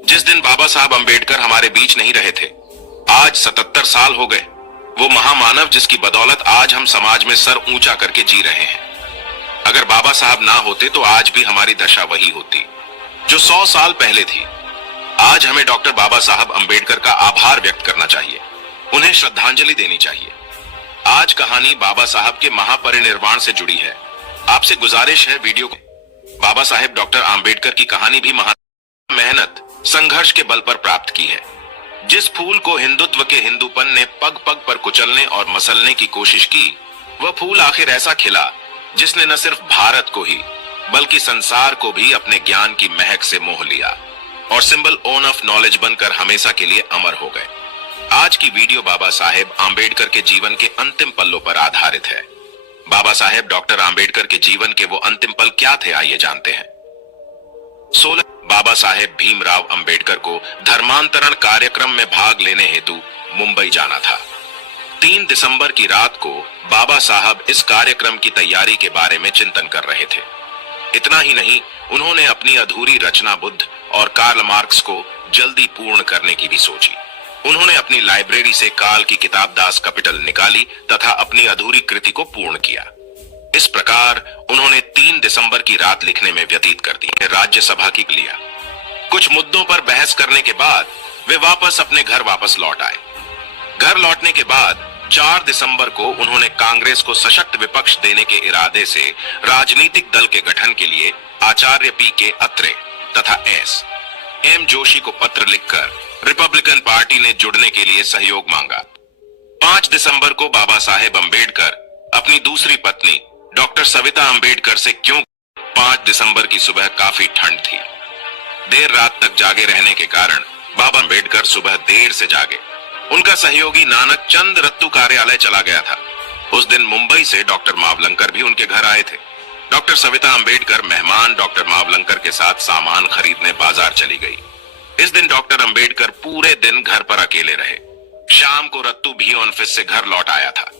जिस दिन बाबा साहब अंबेडकर हमारे बीच नहीं रहे थे, आज 77 साल हो गए। वो महामानव जिसकी बदौलत आज हम समाज में सर ऊंचा करके जी रहे हैं। अगर बाबा साहब ना होते तो आज भी हमारी दशा वही होती जो 100 साल पहले थी। आज हमें डॉक्टर बाबा साहब अंबेडकर का आभार व्यक्त करना चाहिए, उन्हें श्रद्धांजलि देनी चाहिए। आज कहानी बाबा साहब के महापरिनिर्वाण से जुड़ी है। आपसे गुजारिश है वीडियो को। बाबा साहेब डॉक्टर आम्बेडकर की कहानी भी मेहनत संघर्ष के बल पर प्राप्त की है। जिस फूल को हिंदुत्व के हिंदूपन ने पग पग पर कुचलने और मसलने की कोशिश की, वह फूल आखिर ऐसा खिला जिसने न सिर्फ भारत को ही बल्कि संसार को भी अपने ज्ञान की महक से मोह लिया और सिंबल ओन ऑफ नॉलेज बनकर हमेशा के लिए अमर हो गए। आज की वीडियो बाबा साहेब आम्बेडकर के जीवन के अंतिम पलों पर आधारित है। बाबा साहेब डॉक्टर आम्बेडकर के जीवन के वो अंतिम पल क्या थे, आइए जानते हैं। 16 बाबा साहेब भीमराव अंबेडकर को धर्मांतरण कार्यक्रम में भाग लेने हेतु मुंबई जाना था। 3 दिसंबर की रात को बाबा साहब इस कार्यक्रम की तैयारी के बारे में चिंतन कर रहे थे। इतना ही नहीं, उन्होंने अपनी अधूरी रचना बुद्ध और कार्ल मार्क्स को जल्दी पूर्ण करने की भी सोची। उन्होंने अपनी लाइब्रेरी से काल की किताब दास कैपिटल निकाली तथा अपनी अधूरी कृति को पूर्ण किया। इस प्रकार उन्होंने 3 दिसंबर की रात लिखने में व्यतीत कर दी। राज्यसभा की लिया। कुछ मुद्दों पर बहस करने के बाद वे वापस अपने घर वापस लौट आए। घर लौटने के बाद 4 दिसंबर को उन्होंने कांग्रेस को सशक्त विपक्ष देने के इरादे से राजनीतिक दल के गठन के लिए आचार्य पी.के. अत्रे तथा एस.एम. जोशी को पत्र लिखकर रिपब्लिकन पार्टी ने जुड़ने के लिए सहयोग मांगा। 5 दिसंबर को बाबा साहेब अंबेडकर अपनी दूसरी पत्नी डॉक्टर सविता अंबेडकर से 5 दिसंबर की सुबह काफी ठंड थी। देर रात तक जागे रहने के कारण बाबा अंबेडकर सुबह देर से जागे। उनका सहयोगी नानक चंद रत्तू कार्यालय चला गया था। उस दिन मुंबई से डॉक्टर मावलंकर भी उनके घर आए थे। डॉक्टर सविता अंबेडकर मेहमान डॉक्टर मावलंकर के साथ सामान खरीदने बाजार चली गई। इस दिन डॉक्टर अंबेडकर पूरे दिन घर पर अकेले रहे। शाम को रत्तू भी ऑफिस से घर लौट आया था,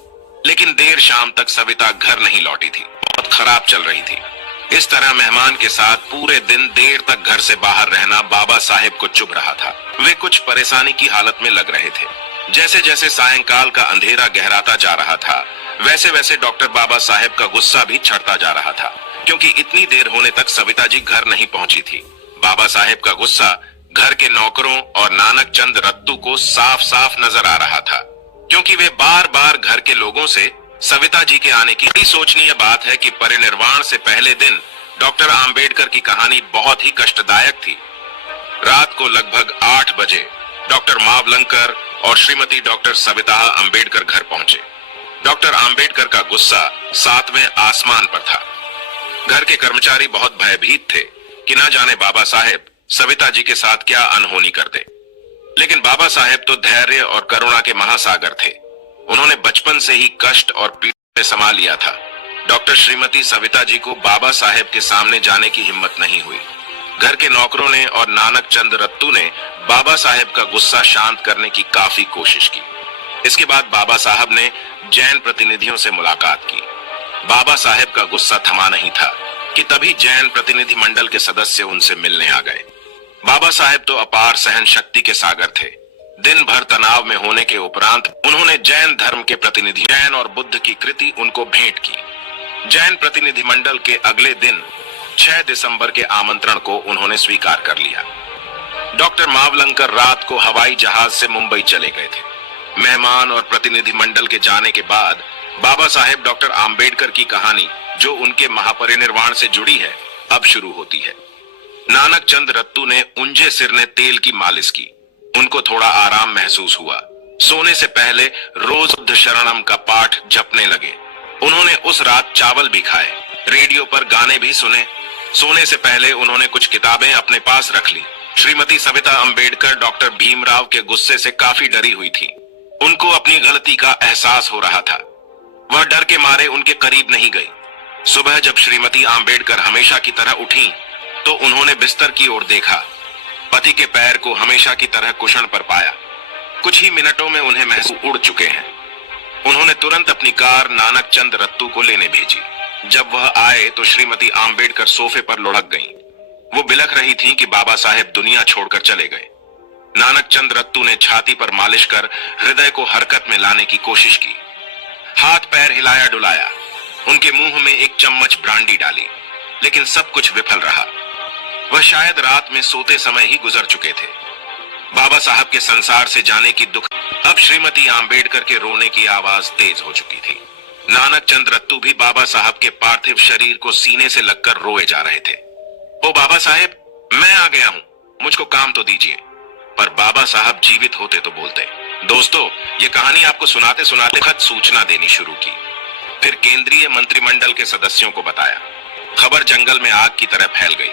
लेकिन देर शाम तक सविता घर नहीं लौटी थी। बहुत खराब चल रही थी। इस तरह मेहमान के साथ पूरे दिन देर तक घर से बाहर रहना बाबा साहेब को चुभ रहा था। वे कुछ परेशानी की हालत में लग रहे थे। जैसे जैसे सायंकाल का अंधेरा गहराता जा रहा था, वैसे वैसे डॉक्टर बाबा साहेब का गुस्सा भी चढ़ता जा रहा था, क्योंकि इतनी देर होने तक सविता जी घर नहीं पहुंची थी। बाबा साहेब का गुस्सा घर के नौकरों और नानक चंद रत्तू को साफ साफ नजर आ रहा था, क्योंकि वे बार बार घर के लोगों से सविता जी के आने की सोचनीय बात है कि परिनिर्वाण से पहले दिन डॉक्टर आम्बेडकर की कहानी बहुत ही कष्टदायक थी। रात को लगभग 8 बजे डॉक्टर मावलंकर और श्रीमती डॉक्टर सविता अंबेडकर घर पहुंचे। डॉक्टर आम्बेडकर का गुस्सा 7वें आसमान पर था। घर के कर्मचारी बहुत भयभीत थे कि न जाने बाबा साहेब सविता जी के साथ क्या अनहोनी कर दे। लेकिन बाबा साहेब तो धैर्य और करुणा के महासागर थे। उन्होंने बचपन से ही कष्ट और पीड़ा से संभाल लिया था। डॉक्टर श्रीमती सविता जी को बाबा साहेब के सामने जाने की हिम्मत नहीं हुई। घर के नौकरों ने और नानक चंद रत्तू ने बाबा साहेब का गुस्सा शांत करने की काफी कोशिश की। इसके बाद बाबा साहब ने जैन प्रतिनिधियों से मुलाकात की। बाबा साहेब का गुस्सा थमा नहीं था कि तभी जैन प्रतिनिधि मंडल के सदस्य उनसे मिलने आ गए। बाबा साहेब तो अपार सहन शक्ति के सागर थे। दिन भर तनाव में होने के उपरांत उन्होंने जैन धर्म के प्रतिनिधि जैन और बुद्ध की कृति उनको भेंट की। जैन प्रतिनिधि मंडल के अगले दिन 6 दिसंबर के आमंत्रण को उन्होंने स्वीकार कर लिया। डॉक्टर मावलंकर रात को हवाई जहाज से मुंबई चले गए थे। मेहमान और प्रतिनिधि मंडल के जाने के बाद बाबा साहेब डॉक्टर आम्बेडकर की कहानी, जो उनके महापरिनिर्वाण से जुड़ी है, अब शुरू होती है। नानक चंद रत्तू ने ऊंजे सिर ने तेल की मालिश की। उनको थोड़ा आराम महसूस हुआ। सोने से पहले रोज बुद्ध शरणम का पाठ जपने लगे। उन्होंने उस रात चावल भी खाए, रेडियो पर गाने भी सुने। सोने से पहले उन्होंने कुछ किताबें अपने पास रख ली। श्रीमती सविता अंबेडकर डॉक्टर भीमराव के गुस्से से काफी डरी हुई थी। उनको अपनी गलती का एहसास हो रहा था। वह डर के मारे उनके करीब नहीं गई। सुबह जब श्रीमती अंबेडकर हमेशा की तरह उठी तो उन्होंने बिस्तर की ओर देखा। पति के पैर को हमेशा की तरह कुशन पर पाया। कुछ ही मिनटों में उन्हें महसूस उड़ चुके हैं। उन्होंने तुरंत अपनी कार नानक चंद रत्तू को लेने भेजी। जब वह आए तो श्रीमती अंबेडकर सोफे पर लुढ़क गईं। वो बिलख रही थीं कि बाबा साहेब दुनिया छोड़कर चले गए। नानक चंद रत्तू ने छाती पर मालिश कर हृदय को हरकत में लाने की कोशिश की। हाथ पैर हिलाया डुलाया, उनके मुंह में एक चम्मच ब्रांडी डाली, लेकिन सब कुछ विफल रहा। वह शायद रात में सोते समय ही गुजर चुके थे। बाबा साहब के संसार से जाने की दुख अब श्रीमती आम्बेडकर के रोने की आवाज तेज हो चुकी थी। नानक चंद रत्तू भी बाबा साहब के पार्थिव शरीर को सीने से लगकर रोए जा रहे थे। ओ बाबा साहेब, मैं आ गया हूं, मुझको काम तो दीजिए। पर बाबा साहब जीवित होते तो बोलते। दोस्तों, ये कहानी आपको सुनाते सुनाते खत सूचना देनी शुरू की, फिर केंद्रीय मंत्रिमंडल के सदस्यों को बताया। खबर जंगल में आग की तरह फैल गई।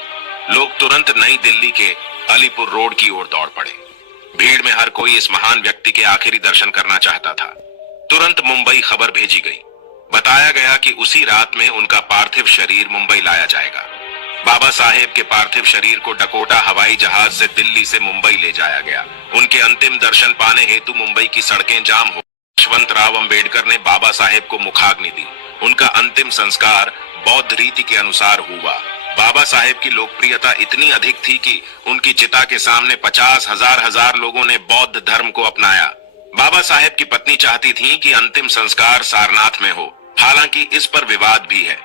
लोग तुरंत नई दिल्ली के अलीपुर रोड की ओर दौड़ पड़े। भीड़ में हर कोई इस महान व्यक्ति के आखिरी दर्शन करना चाहता था। तुरंत मुंबई खबर भेजी गई। बताया गया कि उसी रात में उनका पार्थिव शरीर मुंबई लाया जाएगा। बाबा साहेब के पार्थिव शरीर को डकोटा हवाई जहाज से दिल्ली से मुंबई ले जाया गया। उनके अंतिम दर्शन पाने हेतु मुंबई की सड़कें जाम हो। यशवंतराव अंबेडकर ने बाबा साहेब को मुखाग्नि दी। उनका अंतिम संस्कार बौद्ध रीति के अनुसार हुआ। बाबा साहेब की लोकप्रियता इतनी अधिक थी कि उनकी चिता के सामने 50,000 लोगों ने बौद्ध धर्म को अपनाया। बाबा साहेब की पत्नी चाहती थी कि अंतिम संस्कार सारनाथ में हो, हालांकि इस पर विवाद भी है।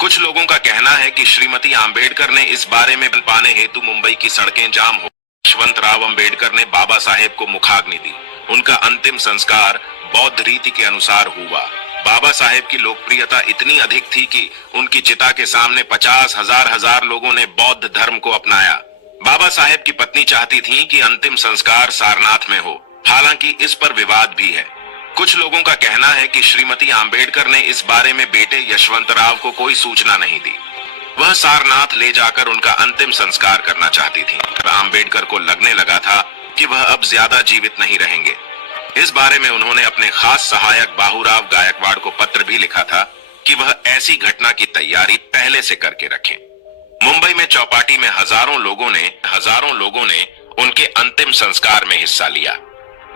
कुछ लोगों का कहना है कि श्रीमती आम्बेडकर ने इस बारे में पाने हेतु मुंबई की सड़कें जाम हो। यशवंतराव अंबेडकर ने बाबा साहेब को मुखाग्नि दी। उनका अंतिम संस्कार बौद्ध रीति के अनुसार हुआ। बाबा साहेब की लोकप्रियता इतनी अधिक थी कि उनकी चिता के सामने 50,000 लोगों ने बौद्ध धर्म को अपनाया। बाबा साहेब की पत्नी चाहती थी कि अंतिम संस्कार सारनाथ में हो, हालांकि इस पर विवाद भी है। कुछ लोगों का कहना है कि श्रीमती आम्बेडकर ने इस बारे में बेटे यशवंतराव को कोई सूचना नहीं दी। वह सारनाथ ले जाकर उनका अंतिम संस्कार करना चाहती थी। आम्बेडकर को लगने लगा था कि वह अब ज्यादा जीवित नहीं रहेंगे। इस बारे में उन्होंने अपने खास सहायक बाबूराव गायकवाड़ को पत्र भी लिखा था कि वह ऐसी घटना की तैयारी पहले से करके रखें। मुंबई में चौपाटी में हजारों लोगों ने उनके अंतिम संस्कार में हिस्सा लिया।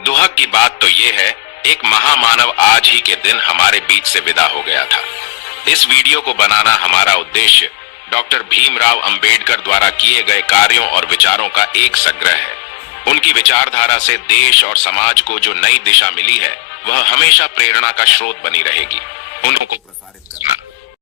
दुहक की बात तो ये है, एक महामानव आज ही के दिन हमारे बीच से विदा हो गया था। इस वीडियो को बनाना हमारा उद्देश्य डॉक्टर भीमराव अंबेडकर द्वारा किए गए कार्यों और विचारों का एक संग्रह है। उनकी विचारधारा से देश और समाज को जो नई दिशा मिली है, वह हमेशा प्रेरणा का स्रोत बनी रहेगी। उनको